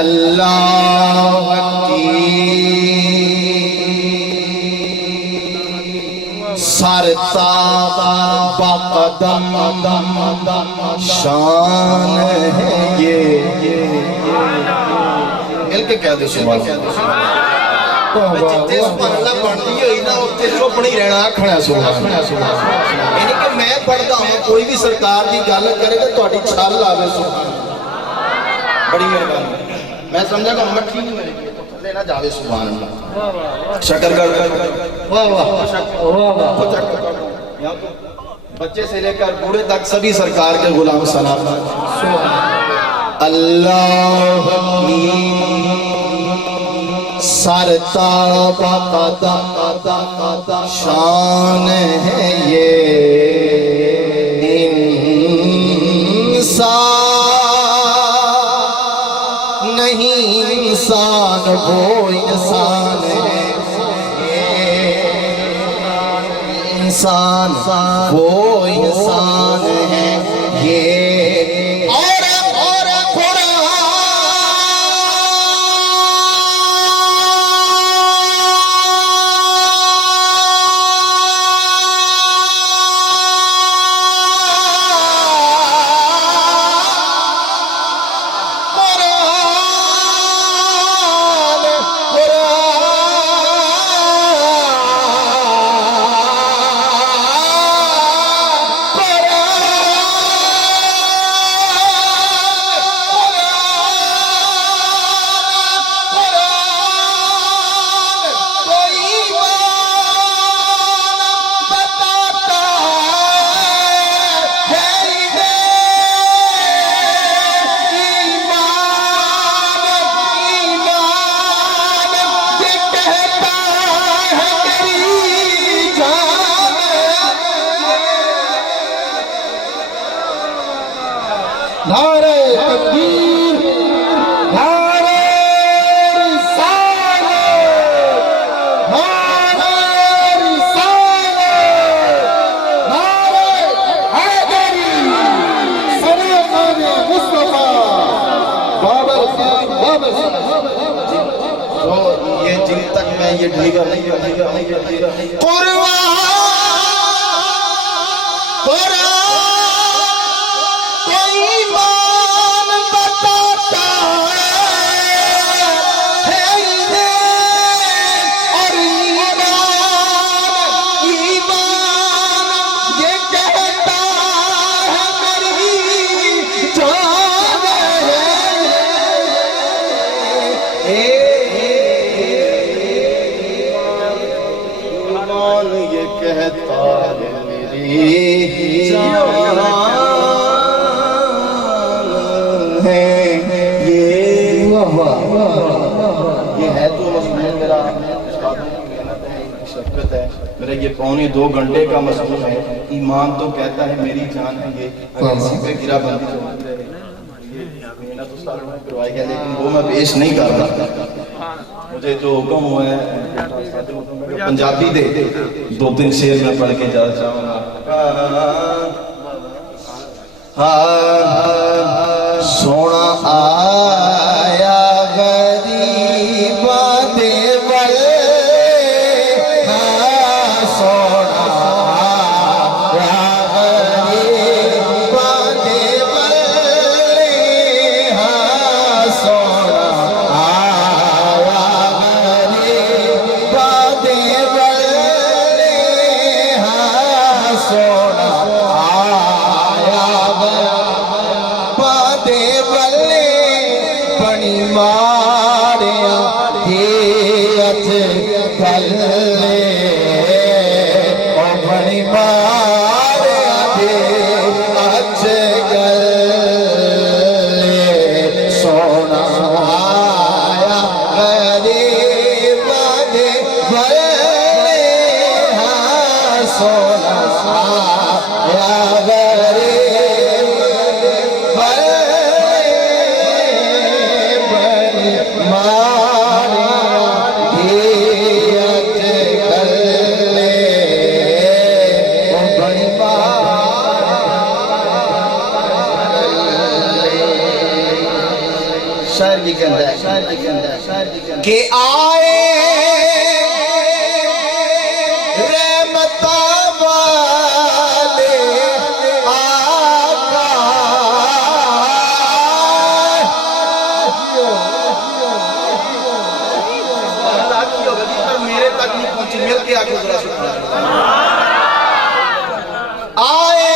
अल्लाह की सरता बकदम शान है ये मिल के कह दे सुभान जिथे सुभान अल्लाह पढ़ती हुई ना उत्थे चुप नहीं रहना आखना सुभान यानी कि मैं पढ़दा हूं कोई भी सरकार की गल करे तो तुहाडी छल आवे सुभान बड़ी मेहरबानी मैं समझा कि मट्ठी नहीं मेरे लिए तो थल्ले ना जावे सुभान अल्लाह शक्कर कर वाह वाह वाह वाह बच्चे से लेकर बूढ़े तक सभी सरकार के गुलाम सलाम सुभान अल्लाह की सरता बकदम शान है ये इंसान नहीं इंसान वो इंसान है इंसान वो इंसान है ये नारे तकबीर नारे रिसालत नारे रिसालत नारे हैदरी सलाम मुस्तफा बाबर तो ये जिन तक मैं ये ढीगा नहीं कुर्बान ये कहता है मेरी जान है ये है तो मजमून मेरा मेहनत है शफ़क़त है मेरा ये 2.25 घंटे का मजमून है ईमान तो कहता है मेरी जान है ये इसी पे गिरा बंदी मेहनत उस्ताद ने करवाई है लेकिन वो मैं पेश नहीं कर रहा मुझे जो हुक्म हुआ है पंजाबी दे 2-3 शेर में पढ़ के जा चाहूंगा सोना आया गरीबा दे वल सोना शायर जी कहता है कि आए रहमता वाले आका पर मेरे तक नहीं पहुंची, मिल के आके जरा सुना आए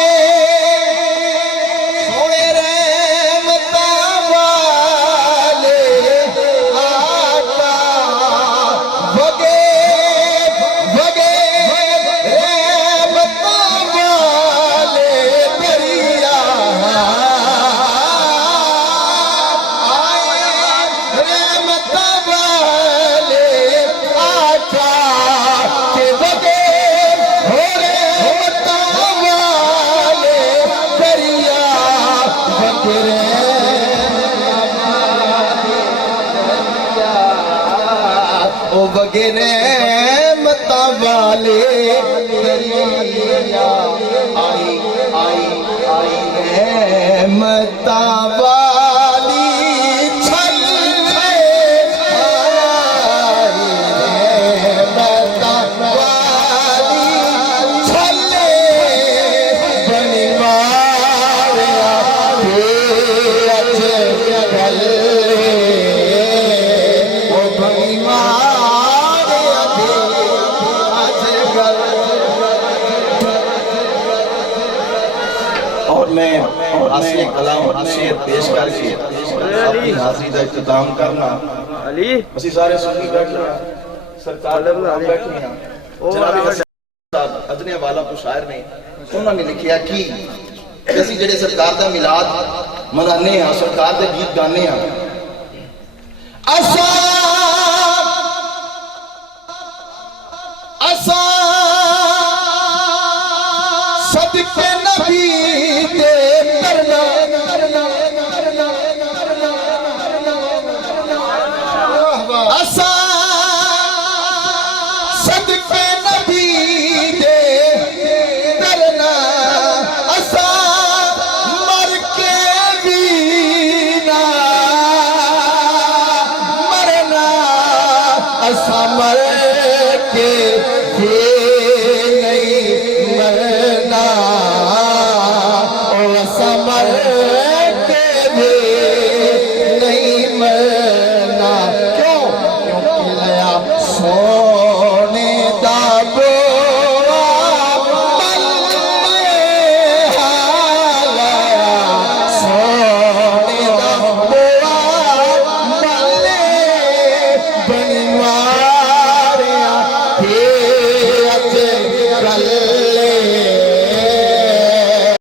रहमता वाले आई आई आई रहमता वाली छल्ले रहमता वाली छल्ले बनी मारिया अच्छे गले वो बनी और मैं हासिल कलाम शेर पेश करके अपनी हाजिरी का इख्तिताम करना ਅਸੀਂ ਸਾਰੇ सुन्नी बैठे हैं सरकार बैठे हैं जनाब अदने वाला को शायर ने उन्होंने लिखिया कि ਅਸੀਂ ਜਿਹੜੇ सरकार का मिलाद मनाने हैं सरकार के गीत गाने हैं असा सदके नबी